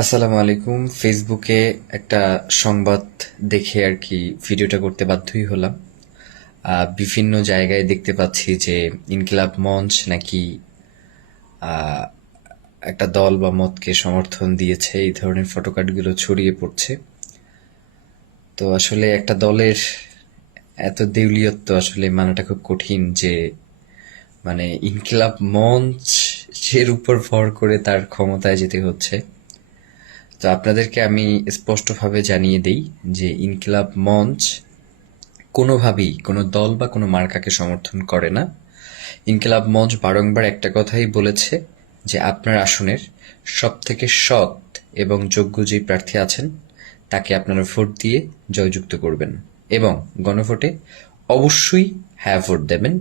আসসালামু আলাইকুম। ফেসবুকে একটা সংবাদ দেখে আর কি ভিডিওটা করতে বাধ্যই হলাম। বিভিন্ন জায়গায় দেখতে পাচ্ছি যে ইনকিলাব মঞ্চ নাকি আহ, একটা দল বা মতকে সমর্থন দিয়েছে, এই ধরনের ফটোকার্ডগুলো ছড়িয়ে পড়ছে। তো আসলে একটা দলের এত দেউলিয়ত্ব আসলে মানাটা খুব কঠিন যে মানে ইনকিলাব মঞ্চ এর উপর ভর করে তার ক্ষমতায় যেতে হচ্ছে। তো আপনাদেরকে আমি স্পষ্টভাবে জানিয়ে দেই যে ইনকিলাব মঞ্চ কোনোভাবেই কোনো দল বা কোনো মার্কাকে সমর্থন করে না। ইনকিলাব মঞ্চ বারংবার একটা কথাই বলেছে যে আপনার আসনের সবথেকে সৎ এবং যোগ্য যে প্রার্থী আছেন তাকে আপনারা ভোট দিয়ে জয়যুক্ত করবেন এবং গণভোটে অবশ্যই হ্যাঁ ভোট দেবেন।